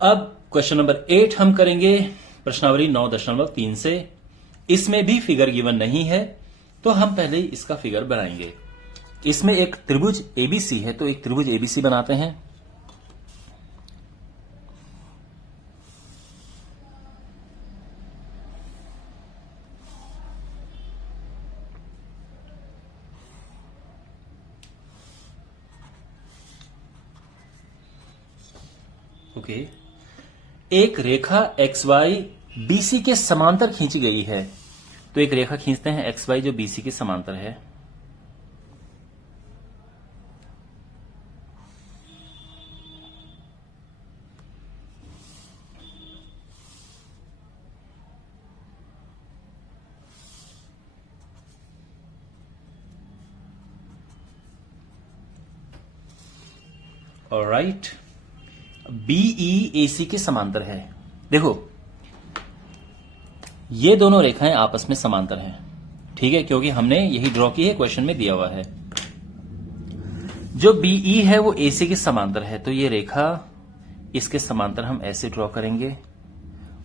अब question number 8 हम करेंगे प्रश्नावली 9.3 से। इसमें भी फिगर गिवन नहीं है, तो हम पहले इसका फिगर बनाएंगे। इसमें एक त्रिभुज एबीसी है, तो एक त्रिभुज एबीसी बनाते हैं। ओके, एक रेखा एक्स वाई बीसी के समांतर खींची गई है, तो एक रेखा खींचते हैं एक्स वाई जो बीसी के समांतर है। ऑलराइट, बीई एसी के समांतर है। देखो, ये दोनों रेखाएं आपस में समांतर हैं, ठीक है, क्योंकि हमने यही ड्रॉ की है, क्वेश्चन में दिया हुआ है। जो बीई है वो एसी के समांतर है, तो ये रेखा इसके समांतर हम ऐसे ड्रॉ करेंगे,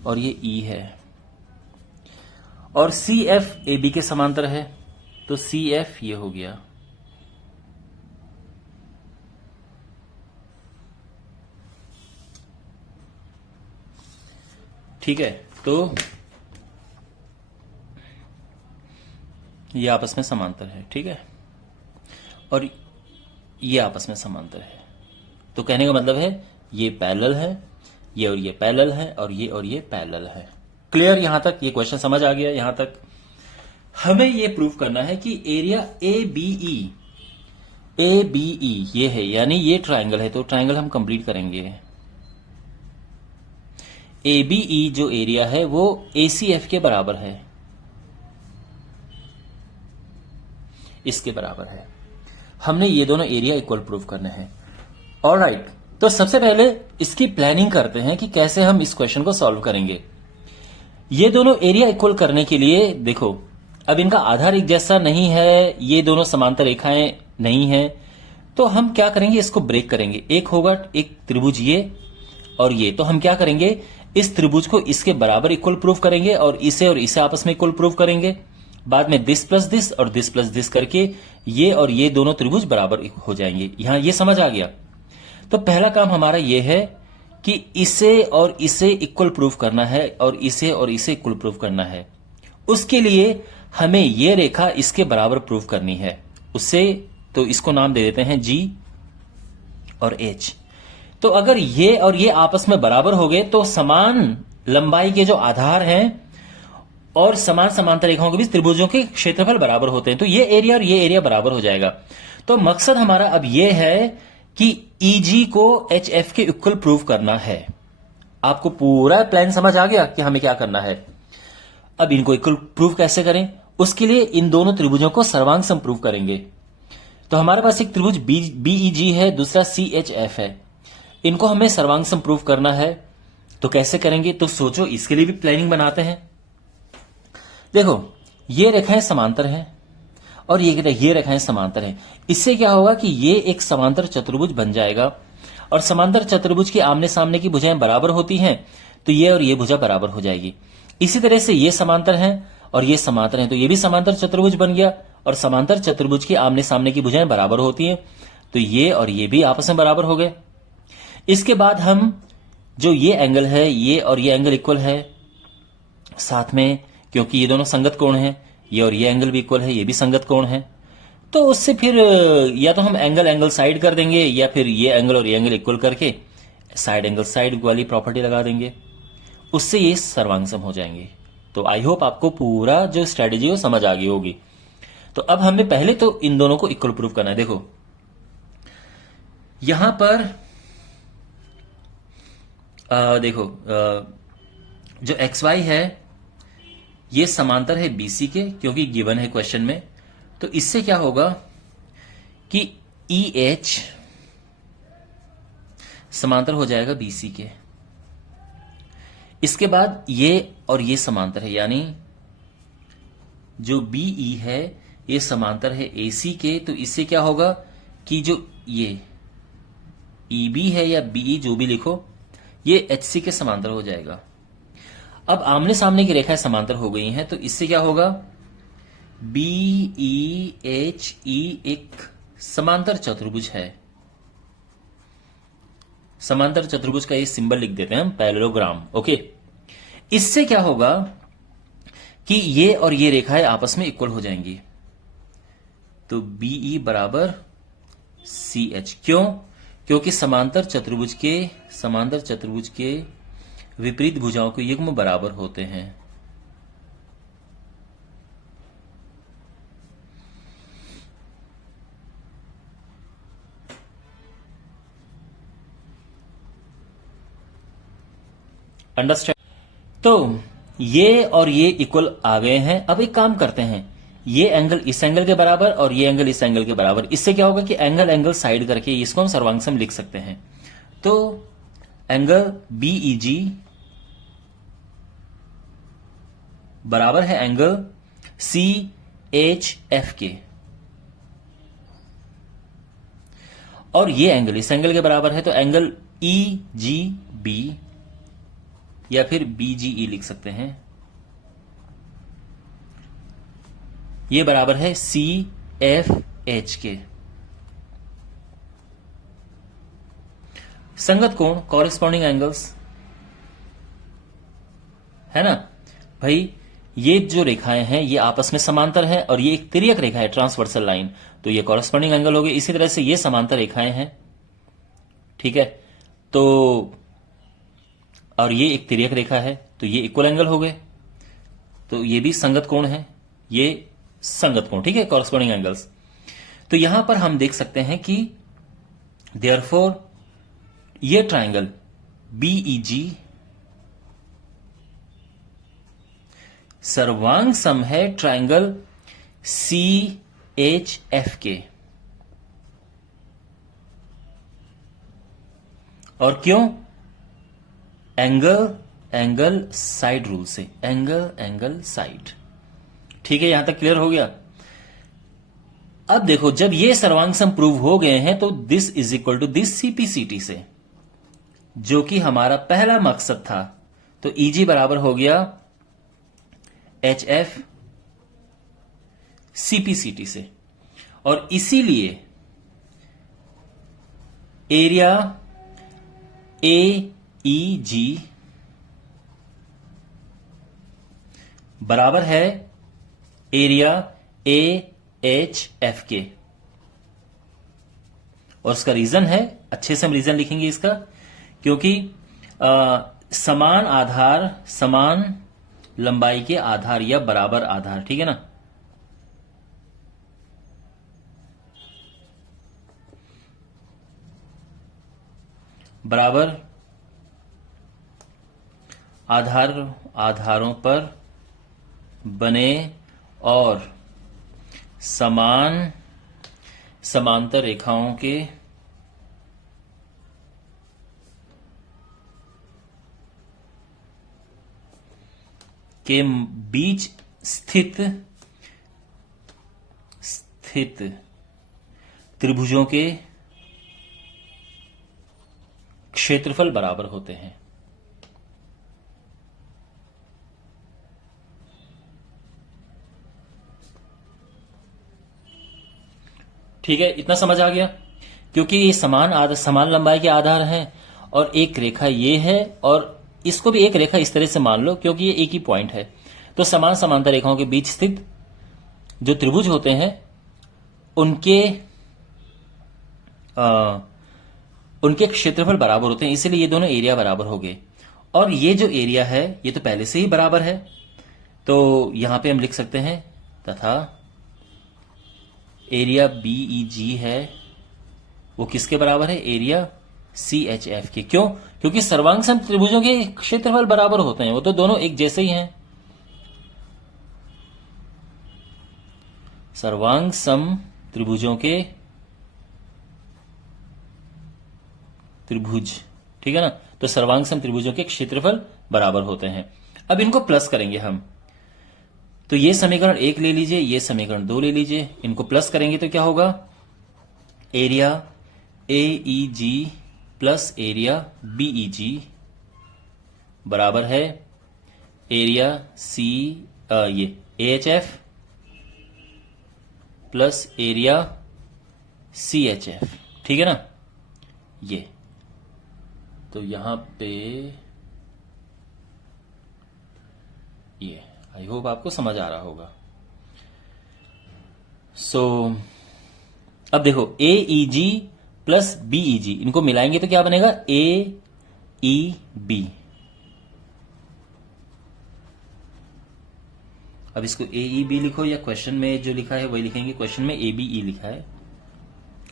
और ये ई है। और सी एफ ए बी के समांतर है, तो सी एफ ये हो गया। ठीक है, तो ये आपस में समांतर है, ठीक है, और ये आपस में समांतर है। तो कहने का मतलब है ये पैरेलल है, ये और ये पैरेलल है, और ये पैरेलल है। क्लियर? यहां तक ये क्वेश्चन समझ आ गया? यहां तक हमें ये प्रूव करना है कि एरिया ए बीई ये है, यानी ये ट्रायंगल है, तो ट्रायंगल हम कंप्लीट करेंगे। एबीई जो एरिया है वो एसीएफ के बराबर है, इसके बराबर है। हमने ये दोनों एरिया इक्वल प्रूव करने हैं। ऑलराइट, तो सबसे पहले इसकी प्लानिंग करते हैं कि कैसे हम इस क्वेश्चन को सॉल्व करेंगे। ये दोनों एरिया इक्वल करने के लिए देखो, अब इनका आधार एक जैसा नहीं है, ये दोनों समांतर रेखाएं नहीं है, तो हम क्या करेंगे, इसको ब्रेक करेंगे। एक होगा एक त्रिभुज ये और ये, तो हम क्या करेंगे, इस त्रिभुज को इसके बराबर इक्वल प्रूव करेंगे और इसे आपस में इक्वल प्रूव करेंगे। बाद में दिस प्लस दिस और दिस प्लस दिस करके ये और ये दोनों त्रिभुज बराबर हो जाएंगे। यहां ये समझ आ गया। तो पहला काम हमारा ये है कि इसे और इसे इक्वल प्रूव करना है और इसे इक्वल प्रूव करना है। उसके लिए हमें ये रेखा इसके बराबर प्रूव करनी है। उससे तो इसको नाम दे देते हैं जी और एच। तो अगर ये और ये आपस में बराबर हो गए तो समान लंबाई के जो आधार हैं और समान समांतर रेखाओं के बीच त्रिभुजों के क्षेत्रफल बराबर होते हैं, तो ये एरिया और ये एरिया बराबर हो जाएगा। तो मकसद हमारा अब ये है कि ईजी को एच एफ के इक्वल प्रूव करना है। आपको पूरा प्लान समझ आ गया कि हमें क्या करना है। अब इनको इक्वल प्रूव कैसे करें, उसके लिए इन दोनों त्रिभुजों को सर्वांग सम प्रूव करेंगे। तो हमारे पास एक त्रिभुज बीईजी है, दूसरा सीएचएफ है। इनको हमें सर्वांग सम प्रूव करना है, तो कैसे करेंगे, तो सोचो, इसके लिए भी प्लानिंग बनाते हैं। देखो, ये रेखाएं समांतर हैं और ये रेखाएं समांतर हैं। इससे क्या होगा कि ये एक समांतर चतुर्भुज बन जाएगा, और समांतर चतुर्भुज की आमने सामने की भुजाएं बराबर होती हैं, तो ये और ये भुजा बराबर हो जाएगी। इसी तरह से ये समांतर हैं और ये समांतर हैं, तो ये भी समांतर चतुर्भुज बन गया, और समांतर चतुर्भुज की आमने सामने की भुजाएं बराबर होती हैं, तो ये और ये भी आपस में बराबर हो गए। इसके बाद हम जो ये एंगल है, ये और ये एंगल इक्वल है साथ में, क्योंकि ये दोनों संगत कोण हैं, ये और ये एंगल भी इक्वल है, ये भी संगत कोण है। तो उससे फिर या तो हम एंगल साइड कर देंगे, या फिर ये एंगल और ये एंगल इक्वल करके साइड एंगल साइड वाली प्रॉपर्टी लगा देंगे, उससे ये सर्वांग सम हो जाएंगे। तो आई होप आपको पूरा जो स्ट्रेटेजी वो समझ आ गई होगी। तो अब हमें पहले तो इन दोनों को इक्वल प्रूव करना है। देखो, यहां पर देखो, जो एक्स वाई है ये समांतर है बीसी के, क्योंकि गिवन है क्वेश्चन में। तो इससे क्या होगा कि ई एच समांतर हो जाएगा बीसी के। इसके बाद ये और ये समांतर है, यानी जो बीई है ये समांतर है एसी के। तो इससे क्या होगा कि जो ये ईबी है या बीई जो भी लिखो, ये एच सी के समांतर हो जाएगा। अब आमने सामने की रेखाएं समांतर हो गई हैं, तो इससे क्या होगा, बी ई एच ई एक समांतर चतुर्भुज है। समांतर चतुर्भुज का ये सिंबल लिख देते हैं हम, पैरेललोग्राम। ओके, इससे क्या होगा कि ये और ये रेखाएं आपस में इक्वल हो जाएंगी। तो बीई बराबर सी एच। क्यों? क्योंकि समांतर चतुर्भुज के विपरीत भुजाओं के युग्म बराबर होते हैं। अंडरस्टैंड? तो ये और ये इक्वल आ गए हैं। अब एक काम करते हैं, ये एंगल इस एंगल के बराबर और ये एंगल इस एंगल के बराबर। इससे क्या होगा कि एंगल साइड करके इसको हम सर्वांगसम लिख सकते हैं। तो एंगल बीईजी बराबर है एंगल सी एच एफ के, और ये एंगल इस एंगल के बराबर है, तो एंगल ई जी बी या फिर बीजीई लिख सकते हैं। ये बराबर है सी एफ एच के। संगत कोण, कॉरेस्पॉन्डिंग एंगल्स, है ना भाई। ये जो रेखाएं हैं ये आपस में समांतर हैं, और ये एक तिर्यक रेखा है, ट्रांसवर्सल लाइन, तो ये कॉरेस्पॉन्डिंग एंगल हो गए। इसी तरह से ये समांतर रेखाएं हैं, ठीक है। तो और ये एक तिर्यक रेखा है, तो ये इक्वल एंगल हो गए, तो ये भी संगत कोण है, ये संगत कोण, ठीक है, कॉरेस्पॉन्डिंग एंगल्स। तो यहां पर हम देख सकते हैं कि देयरफॉर ये ट्राइंगल बीईजी सर्वांग सम है ट्राइंगल सी एच एफ के। और क्यों? एंगल साइड रूल से, एंगल साइड, ठीक है। यहां तक क्लियर हो गया। अब देखो, जब ये सर्वांग सम प्रूव हो गए हैं, तो this is equal to this CPCT से, जो कि हमारा पहला मकसद था। तो ईजी बराबर हो गया एच एफ सीपीसीटी से, और इसीलिए एरिया ए ई जी बराबर है एरिया ए एच एफ के। और उसका रीजन है, अच्छे से हम रीजन लिखेंगे इसका, क्योंकि समान आधार, समान लंबाई के आधार या बराबर आधार, ठीक है ना। बराबर आधारों पर बने और समांतर रेखाओं के बीच स्थित त्रिभुजों के क्षेत्रफल बराबर होते हैं। ठीक है, इतना समझ आ गया। क्योंकि ये समान लंबाई के आधार हैं, और एक रेखा ये है, और इसको भी एक रेखा इस तरह से मान लो, क्योंकि ये एक ही पॉइंट है। तो समांतर रेखाओं के बीच स्थित जो त्रिभुज होते हैं उनके क्षेत्रफल बराबर होते हैं, इसलिए ये दोनों एरिया बराबर हो गए। और ये जो एरिया है ये तो पहले से ही बराबर है, तो यहां पे हम लिख सकते हैं तथा एरिया बीईजी है वो किसके बराबर है, एरिया सी एच एफ के। क्यों? क्योंकि सर्वांग सम त्रिभुजों के क्षेत्रफल बराबर होते हैं, वो तो दोनों एक जैसे ही हैं। सर्वांग सम त्रिभुजों के त्रिभुज, ठीक है ना, तो सर्वांग सम त्रिभुजों के क्षेत्रफल बराबर होते हैं। अब इनको प्लस करेंगे हम, तो ये समीकरण 1 ले लीजिए, ये समीकरण 2 ले लीजिए, इनको प्लस करेंगे तो क्या होगा, area A E G plus area B E G बराबर है एरिया सी ये AHF प्लस एरिया CHF, ठीक है ना। ये तो यहां पे ये आई होप आपको समझ आ रहा होगा। सो अब देखो AEG प्लस BEG इनको मिलाएंगे तो क्या बनेगा AEB। अब इसको AEB लिखो या क्वेश्चन में जो लिखा है वही लिखेंगे, क्वेश्चन में ABE लिखा है,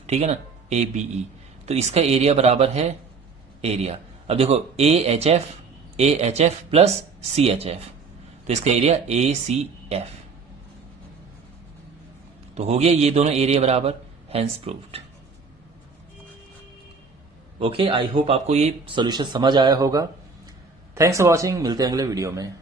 ठीक है ना, ABE। तो इसका एरिया बराबर है एरिया, अब देखो AHF प्लस CHF, तो इसका एरिया ACF। तो हो गया ये दोनों एरिया बराबर, hence proved. Okay, I hope आपको ये सॉल्यूशन समझ आया होगा। थैंक्स फॉर वॉचिंग, मिलते हैं अगले वीडियो में।